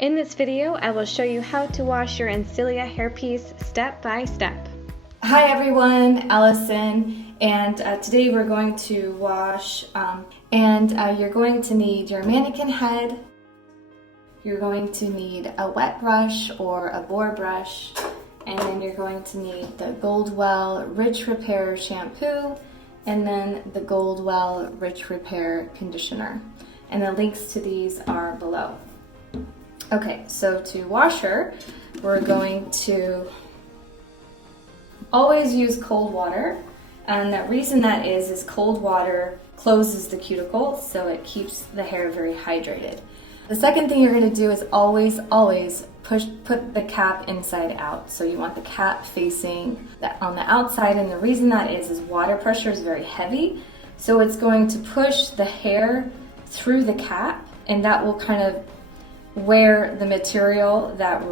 In this video, I will show you how to wash your Encelia hairpiece step by step. Hi everyone, Allison, and today we're going to wash, you're going to need your mannequin head, you're going to need a wet brush or a boar brush, and then you're going to need the Goldwell Rich Repair shampoo, and then the Goldwell Rich Repair conditioner. And the links to these are below. Okay, so to wash her, we're going to always use cold water, and the reason that is cold water closes the cuticle, so it keeps the hair very hydrated. The second thing you're going to do is always put the cap inside out. So you want the cap facing on the outside, and the reason that is water pressure is very heavy, so it's going to push the hair through the cap, and that will kind of wear the material that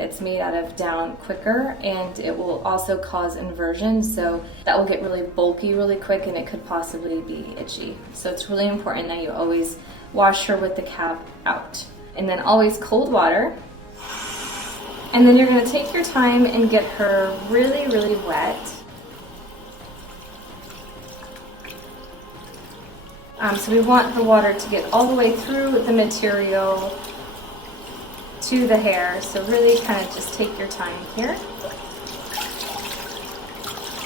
it's made out of down quicker, and it will also cause inversion, so that will get really bulky really quick and it could possibly be itchy. So it's really important that you always wash her with the cap out, and then always cold water. And then you're going to take your time and get her really wet. So we want the water to get all the way through the material to the hair, so really kind of just take your time here.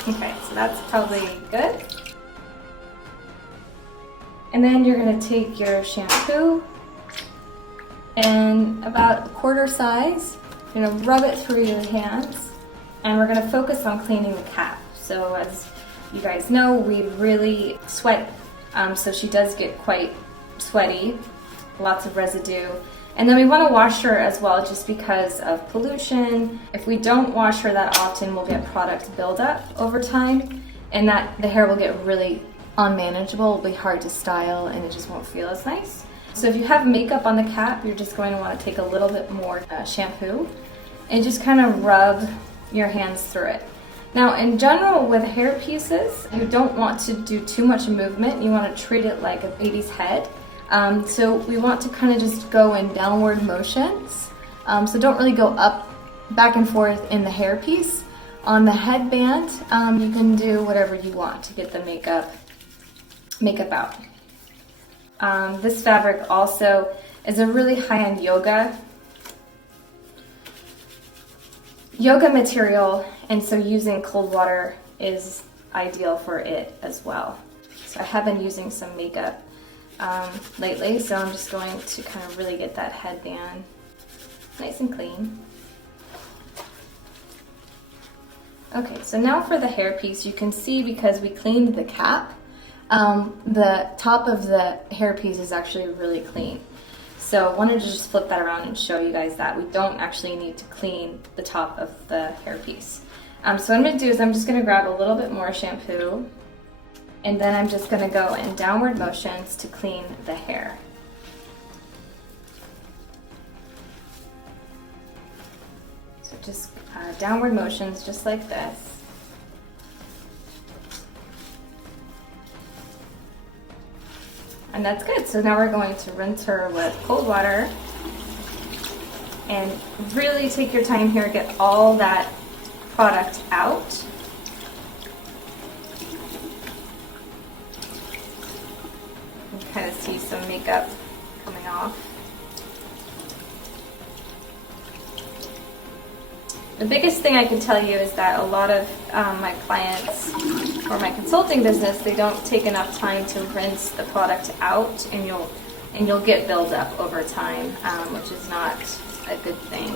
Okay, so that's probably good. And then you're going to take your shampoo and about a quarter size, you're going to rub it through your hands, and we're going to focus on cleaning the cap. So as you guys know, we really sweat, so she does get quite sweaty, lots of residue. And then we want to wash her as well, just because of pollution. If we don't wash her that often, we'll get product buildup over time, and that the hair will get really unmanageable. It'll be hard to style, and it just won't feel as nice. So if you have makeup on the cap, you're just going to want to take a little bit more shampoo and just kind of rub your hands through it. Now, in general, with hair pieces, you don't want to do too much movement. You want to treat it like a baby's head. So we want to kind of just go in downward motions. So don't really go up, back and forth in the hairpiece. On the headband, you can do whatever you want to get the makeup out. This fabric also is a really high-end yoga material, and so using cold water is ideal for it as well. So I have been using some makeup lately, so I'm just going to kind of really get that headband nice and clean. Okay, so now for the hairpiece, you can see because we cleaned the cap, the top of the hairpiece is actually really clean. So I wanted to just flip that around and show you guys that we don't actually need to clean the top of the hairpiece. So what I'm going to do is I'm just going to grab a little bit more shampoo, and then I'm just going to go in downward motions to clean the hair. So just downward motions, just like this. And that's good. So now we're going to rinse her with cold water, and really take your time here, get all that product out. Kind of see some makeup coming off. The biggest thing I can tell you is that a lot of my clients for my consulting business, they don't take enough time to rinse the product out, and you'll get buildup over time, which is not a good thing.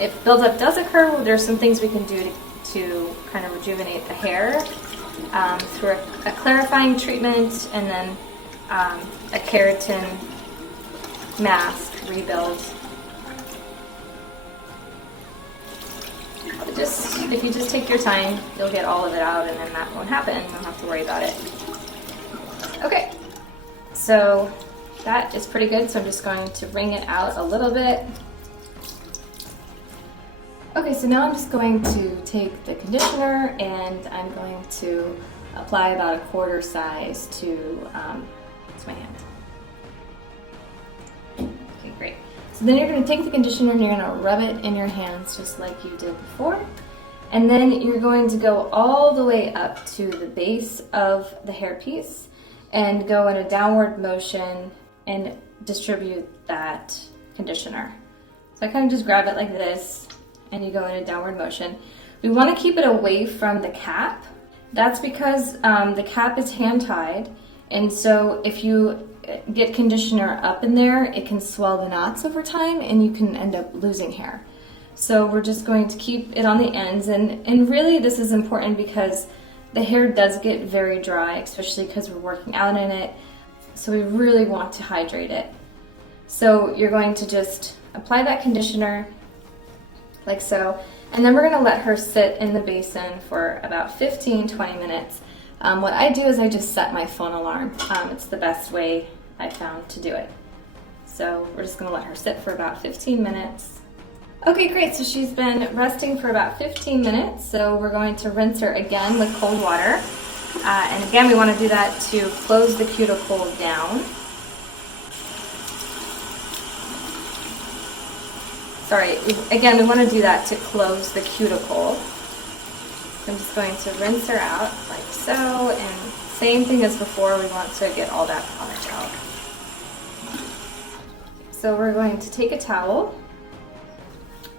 If buildup does occur, there's some things we can do to kind of rejuvenate the hair. Through a clarifying treatment, and then a keratin mask rebuild. If you just take your time, you'll get all of it out, and then that won't happen. You don't have to worry about it. Okay, so that is pretty good, so I'm just going to wring it out a little bit. Okay, so now I'm just going to take the conditioner, and I'm going to apply about a quarter size to my hand. Okay, great. So So then you're going to take the conditioner and you're going to rub it in your hands just like you did before. And then you're going to go all the way up to the base of the hairpiece and go in a downward motion and distribute that conditioner. So I kind of just grab it like this and you go in a downward motion. We want to keep it away from the cap. That's because the cap is hand tied, and so if you get conditioner up in there, it can swell the knots over time and you can end up losing hair. So we're just going to keep it on the ends, and really this is important because the hair does get very dry, especially because we're working out in it. So we really want to hydrate it. So you're going to just apply that conditioner like so, and then we're going to let her sit in the basin for about 15-20 minutes. What I do is I just set my phone alarm. It's the best way I found to do it. So we're just going to let her sit for about 15 minutes. Okay, great. So she's been resting for about 15 minutes. So we're going to rinse her again with cold water. And again, we want to do that to close the cuticle down. Sorry, again, we want to do that to close the cuticle. I'm just going to rinse her out like so, and same thing as before, we want to get all that product out. So we're going to take a towel,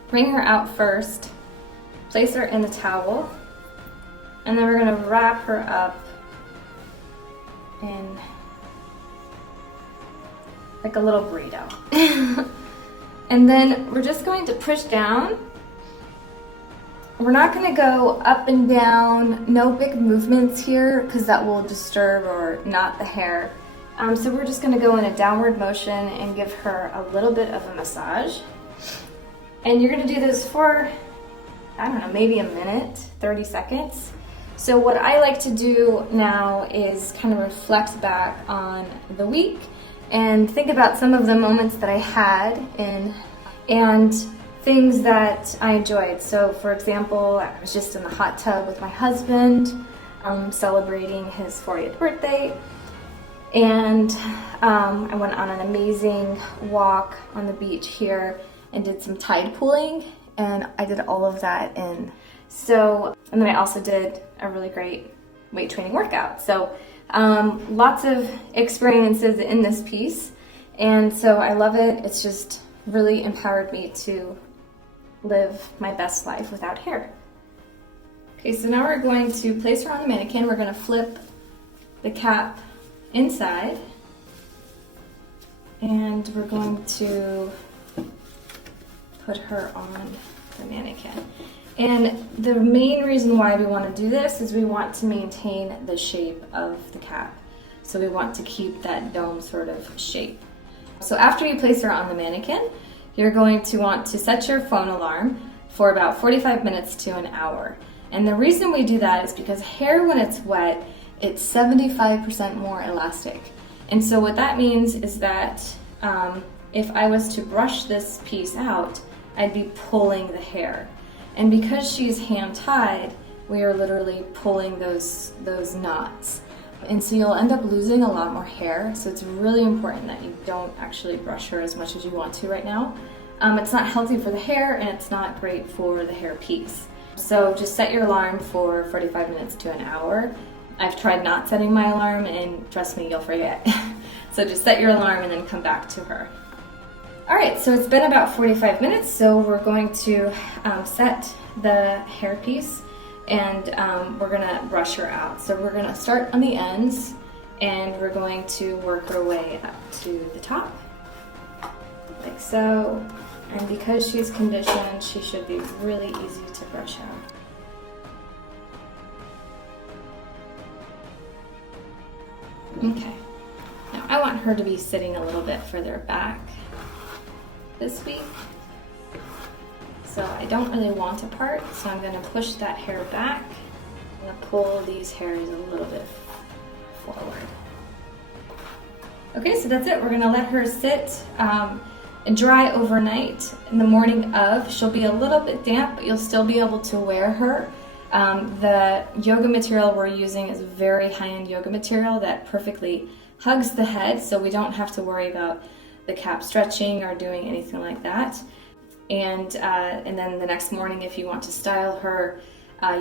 bring her out first, place her in the towel, and then we're going to wrap her up in like a little burrito. And then we're just going to push down. We're not going to go up and down, no big movements here because that will disturb or knot the hair. So we're just going to go in a downward motion and give her a little bit of a massage. And you're going to do this for, I don't know, maybe a minute, 30 seconds. So what I like to do now is kind of reflect back on the week and think about some of the moments that I had and things that I enjoyed. So for example, I was just in the hot tub with my husband celebrating his 40th birthday, and I went on an amazing walk on the beach here and did some tide pooling, and I did all of that and then I also did a really great weight training workout. So lots of experiences in this piece, and so I love it. It's just really empowered me to live my best life without hair. Okay, so now we're going to place her on the mannequin. We're going to flip the cap inside, and we're going to put her on the mannequin. And the main reason why we want to do this is we want to maintain the shape of the cap. So we want to keep that dome sort of shape. So after you place her on the mannequin, you're going to want to set your phone alarm for about 45 minutes to an hour. And the reason we do that is because hair, when it's wet, it's 75% more elastic. And so what that means is that if I was to brush this piece out, I'd be pulling the hair. And because she's hand tied, we are literally pulling those knots. And so you'll end up losing a lot more hair. So it's really important that you don't actually brush her as much as you want to right now. It's not healthy for the hair, and it's not great for the hair piece. So just set your alarm for 45 minutes to an hour. I've tried not setting my alarm, and trust me, you'll forget. So just set your alarm and then come back to her. All right, so it's been about 45 minutes, so we're going to set the hairpiece, and we're gonna brush her out. So we're gonna start on the ends, and we're going to work our way up to the top, like so. And because she's conditioned, she should be really easy to brush out. Okay, now I want her to be sitting a little bit further back this week. So I don't really want a part, so I'm going to push that hair back. I'm going to pull these hairs a little bit forward. Okay, so that's it. We're going to let her sit and dry overnight. In the morning of, she'll be a little bit damp, but you'll still be able to wear her. The yoga material we're using is very high-end yoga material that perfectly hugs the head, so we don't have to worry about the cap stretching or doing anything like that. And then the next morning, if you want to style her,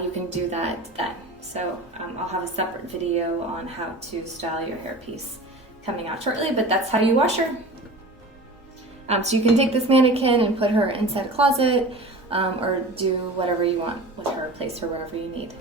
you can do that then. So I'll have a separate video on how to style your hairpiece coming out shortly, but that's how you wash her. So you can take this mannequin and put her inside a closet, or do whatever you want with her, place her wherever you need.